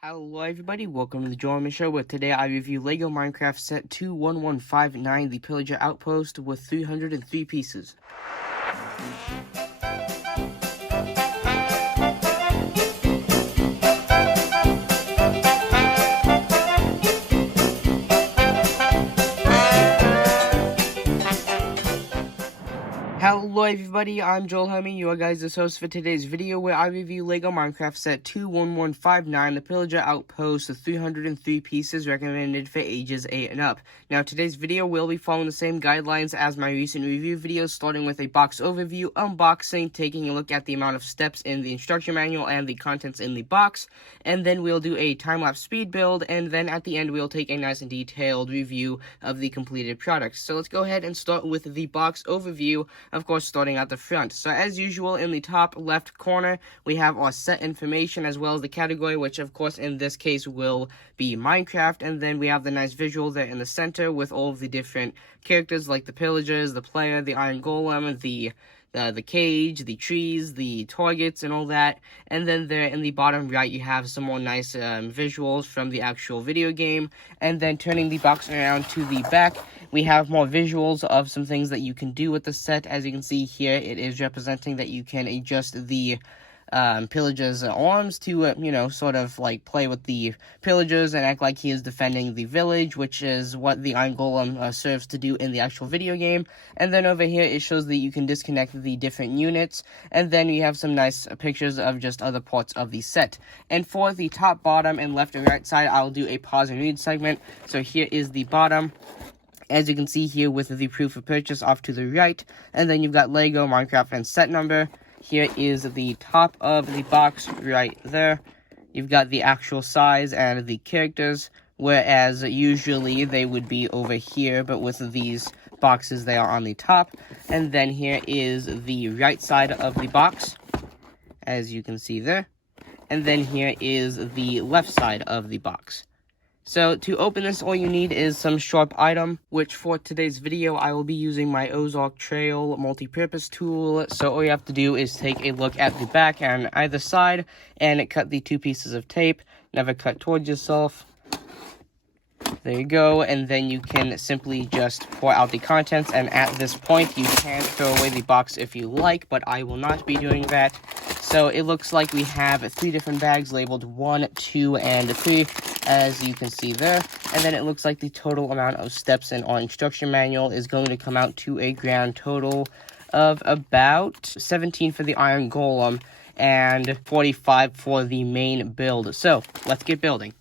Hello everybody, welcome to the Jordan Show, where today I review LEGO Minecraft Set 21159, the Pillager Outpost, with 303 pieces. Hello everybody, I'm Joel Hemming, your guys' host for today's video, where I review LEGO Minecraft Set 21159, the Pillager Outpost, with 303 pieces, recommended for ages 8 and up. Now today's video will be following the same guidelines as my recent review videos, starting with a box overview, unboxing, taking a look at the amount of steps in the instruction manual and the contents in the box, and then we'll do a time-lapse speed build, and then at the end we'll take a nice and detailed review of the completed products. So let's go ahead and start with the box overview. Of course, starting at the front. So as usual, in the top left corner, we have our set information as well as the category, which of course in this case will be Minecraft. And then we have the nice visual there in the center with all of the different characters like the pillagers, the player, the iron golem, the cage, the trees, the targets, and all that. And then there in the bottom right, you have some more nice visuals from the actual video game. And then turning the box around to the back, we have more visuals of some things that you can do with the set. As you can see here, it is representing that you can adjust the pillager's arms to, sort of like play with the pillagers and act like he is defending the village, which is what the Iron Golem serves to do in the actual video game. And then over here, it shows that you can disconnect the different units. And then we have some nice pictures of just other parts of the set. And for the top, bottom, and left and right side, I'll do a pause and read segment. So here is the bottom. As you can see here with the proof of purchase off to the right. And then you've got LEGO, Minecraft, and set number. Here is the top of the box right there. You've got the actual size and the characters, whereas usually they would be over here, but with these boxes they are on the top. And then here is the right side of the box, as you can see there. And then here is the left side of the box. So to open this, all you need is some sharp item, which for today's video, I will be using my Ozark Trail multi-purpose tool. So all you have to do is take a look at the back and either side and cut the two pieces of tape. Never cut towards yourself. There you go, and then you can simply just pour out the contents, and at this point, you can throw away the box if you like, but I will not be doing that. So it looks like we have 3 different bags labeled 1, 2, and 3, as you can see there. And then it looks like the total amount of steps in our instruction manual is going to come out to a grand total of about 17 for the Iron Golem and 45 for the main build. So let's get building.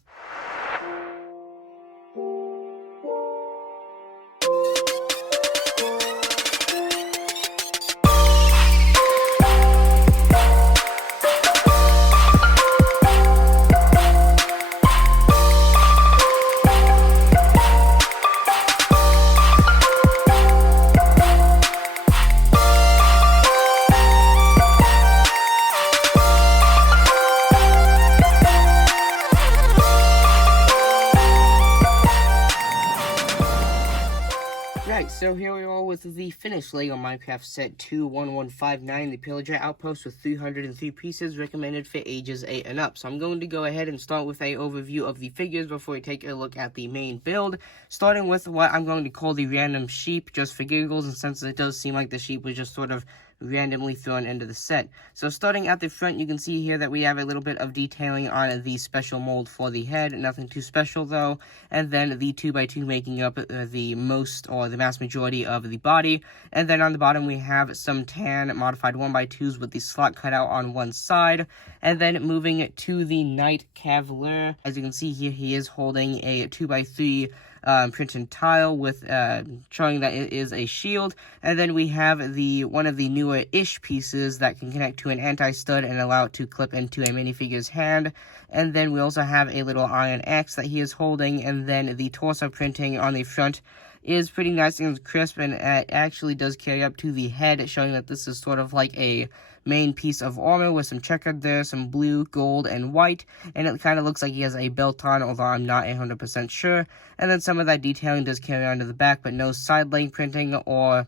Right, so here we are with the finished LEGO Minecraft Set 21159, the Pillager Outpost with 303 pieces, recommended for ages 8 and up. So I'm going to go ahead and start with an overview of the figures before we take a look at the main build, starting with what I'm going to call the random sheep, just for giggles, and since it does seem like the sheep was just sort of randomly thrown into the set. So starting at the front, you can see here that we have a little bit of detailing on the special mold for the head, nothing too special though, and then the 2x2 making up the most or the mass majority of the body. And then on the bottom we have some tan modified 1x2s with the slot cut out on one side. And then moving to the Knight Cavalier, as you can see here, he is holding a 2x3 printed tile with showing that it is a shield. And then we have one of the newer-ish pieces that can connect to an anti-stud and allow it to clip into a minifigure's hand. And then we also have a little iron axe that he is holding, and then the torso printing on the front is pretty nice and crisp, and it actually does carry up to the head, showing that this is sort of like a main piece of armor with some checkered there, some blue, gold, and white, and it kind of looks like he has a belt on, although I'm not 100% sure. And then some of that detailing does carry on to the back, but no side leg printing or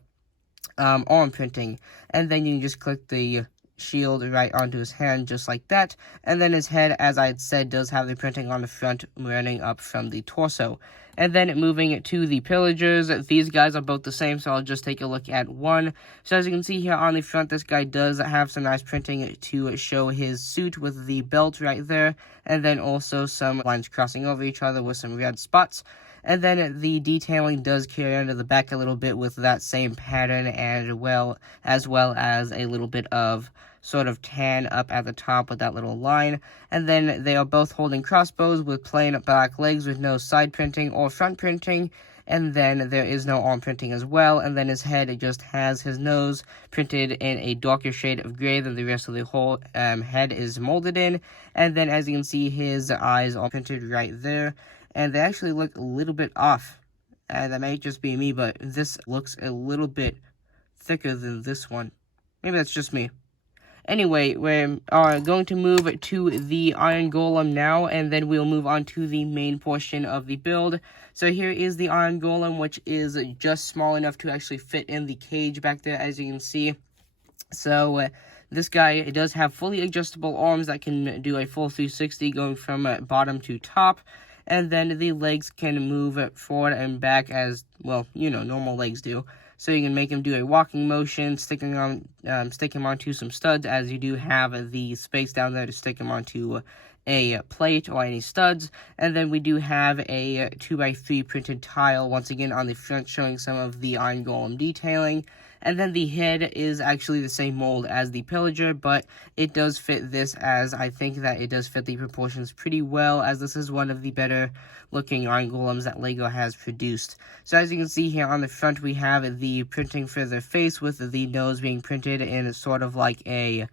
arm printing. And then you can just click the shield right onto his hand, just like that. And then his head, as I had said, does have the printing on the front running up from the torso. And then moving to the pillagers, these guys are both the same, so I'll just take a look at one. So as you can see here on the front, this guy does have some nice printing to show his suit with the belt right there, and then also some lines crossing over each other with some red spots. And then the detailing does carry under the back a little bit with that same pattern, and as well as a little bit of sort of tan up at the top with that little line. And then they are both holding crossbows with plain black legs with no side printing or front printing. And then there is no arm printing as well. And then his head, it just has his nose printed in a darker shade of gray than the rest of the whole head is molded in. And then as you can see, his eyes are printed right there. And they actually look a little bit off. That may just be me, but this looks a little bit thicker than this one. Maybe that's just me. Anyway, we're going to move to the Iron Golem now, and then we'll move on to the main portion of the build. So here is the Iron Golem, which is just small enough to actually fit in the cage back there, as you can see. So this guy, it does have fully adjustable arms that can do a full 360 going from bottom to top. And then the legs can move forward and back as, well, you know, normal legs do. So you can make him do a walking motion, stick him onto some studs, as you do have the space down there to stick him onto a plate or any studs. And then we do have a 2x3 printed tile, once again on the front, showing some of the Iron Golem detailing. And then the head is actually the same mold as the Pillager, but it does fit this, as I think that it does fit the proportions pretty well, as this is one of the better looking Iron Golems that LEGO has produced. So as you can see here on the front, we have the printing for the face, with the nose being printed in sort of like a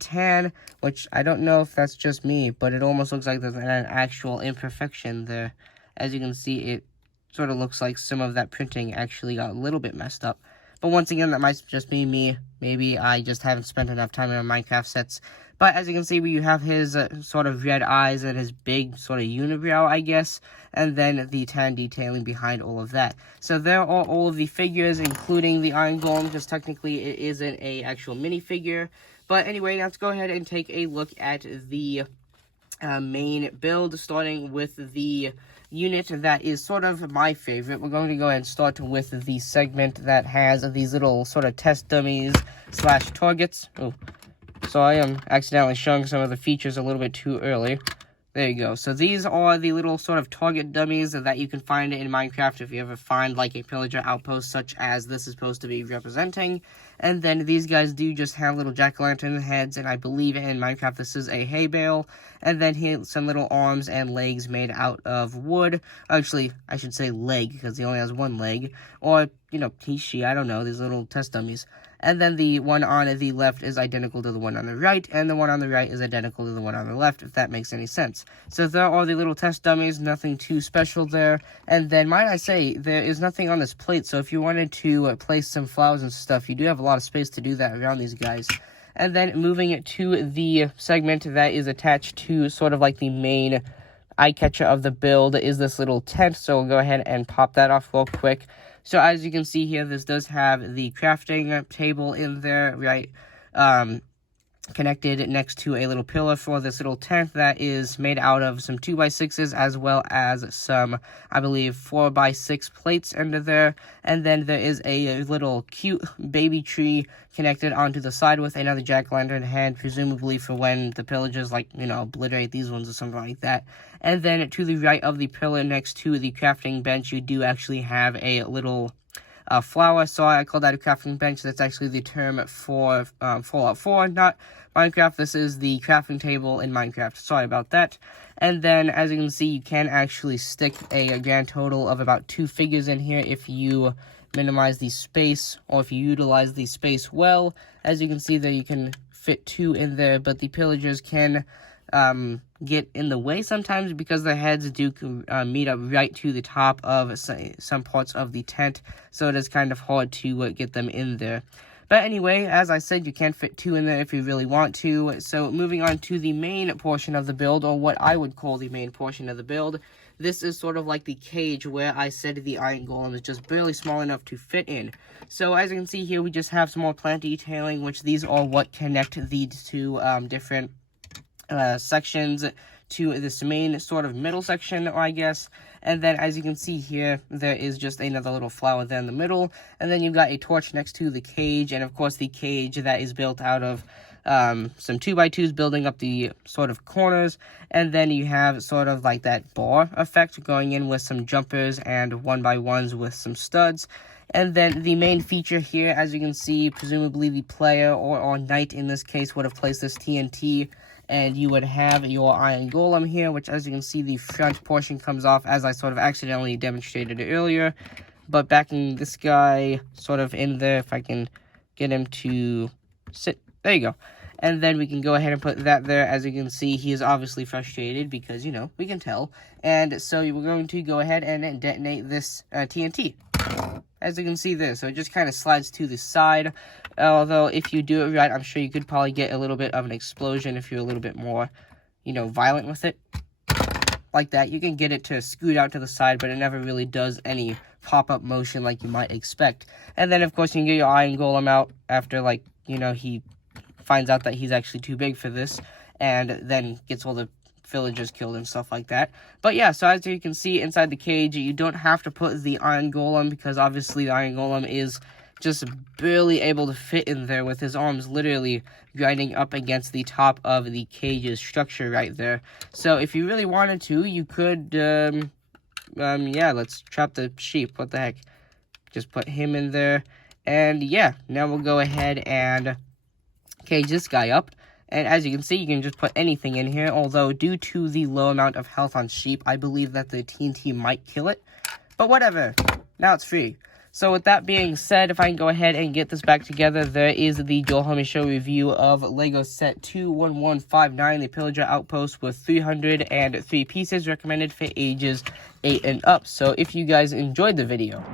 tan, which I don't know if that's just me, but it almost looks like there's an actual imperfection there. As you can see, it sort of looks like some of that printing actually got a little bit messed up. But once again, that might just be me. Maybe I just haven't spent enough time in my Minecraft sets. But as you can see, you have his sort of red eyes and his big sort of unibrow, I guess. And then the tan detailing behind all of that. So there are all of the figures, including the Iron Golem, because technically it isn't an actual minifigure. But anyway, let's go ahead and take a look at the main build, starting with the unit that is sort of my favorite. We're going to go ahead and start with the segment that has these little sort of test dummies slash targets. Oh, so I am accidentally showing some of the features a little bit too early. There you go. So these are the little sort of target dummies that you can find in Minecraft if you ever find like a Pillager Outpost, such as this is supposed to be representing. And then these guys do just have little jack-o'-lantern heads, and I believe in Minecraft this is a hay bale. And then here some little arms and legs made out of wood. Actually, I should say leg, because he only has one leg. Or, you know, he, she, I don't know, these little test dummies. And then the one on the left is identical to the one on the right, and the one on the right is identical to the one on the left, if that makes any sense. So there are the little test dummies, nothing too special there. And then, might I say, there is nothing on this plate, so if you wanted to place some flowers and stuff, you do have a lot of space to do that around these guys. And then moving it to the segment that is attached to sort of like the main eye-catcher of the build is this little tent, so we'll go ahead and pop that off real quick. So as you can see here, this does have the crafting table in there, right, connected next to a little pillar for this little tent that is made out of some 2x6s, as well as some, I believe, 4x6 plates under there. And then there is a little cute baby tree connected onto the side with another jack-o'-lantern head, presumably for when the pillagers, like, you know, obliterate these ones or something like that. And then to the right of the pillar next to the crafting bench, you do actually have a little flower. Sorry, I call that a crafting bench. That's actually the term for Fallout 4, not Minecraft. This is the crafting table in Minecraft. Sorry about that. And then, as you can see, you can actually stick a grand total of about 2 figures in here if you minimize the space, or if you utilize the space well. As you can see there, you can fit 2 in there, but the pillagers can get in the way sometimes because their heads do meet up right to the top of some parts of the tent, so it is kind of hard to get them in there. But anyway, as I said, you can fit 2 in there if you really want to. So moving on to the main portion of the build, or what I would call the main portion of the build. This is sort of like the cage where I said the iron golem is just barely small enough to fit in. So as you can see here, we just have some more plant detailing, which these are what connect these two different sections to this main sort of middle section, I guess. And then as you can see here, there is just another little flower there in the middle. And then you've got a torch next to the cage, and of course the cage that is built out of some 2x2s building up the sort of corners. And then you have sort of like that bar effect going in with some jumpers and 1x1s with some studs. And then the main feature here, as you can see, presumably the player or knight in this case would have placed this TNT, and you would have your iron golem here, which as you can see, the front portion comes off, as I sort of accidentally demonstrated earlier. But backing this guy sort of in there, if I can get him to sit, there you go. And then we can go ahead and put that there. As you can see, he is obviously frustrated because, you know, we can tell. And so we're going to go ahead and detonate this TNT. As you can see there, so it just kind of slides to the side. Although, if you do it right, I'm sure you could probably get a little bit of an explosion if you're a little bit more, you know, violent with it. Like that. You can get it to scoot out to the side, but it never really does any pop-up motion like you might expect. And then, of course, you can get your iron golem out after, like, you know, he finds out that he's actually too big for this, and then gets all the villagers killed and stuff like that. But yeah, so as you can see inside the cage, you don't have to put the iron golem, because obviously the iron golem is just barely able to fit in there with his arms literally grinding up against the top of the cage's structure right there. So if you really wanted to, you could, yeah, let's trap the sheep. What the heck? Just put him in there. And yeah, now we'll go ahead and cage this guy up. And as you can see, you can just put anything in here, although due to the low amount of health on sheep, I believe that the TNT might kill it. But whatever, now it's free. So with that being said, if I can go ahead and get this back together, there is the Joel Homie Show review of LEGO Set 21159, the Pillager Outpost, with 303 pieces, recommended for ages 8 and up. So if you guys enjoyed the video,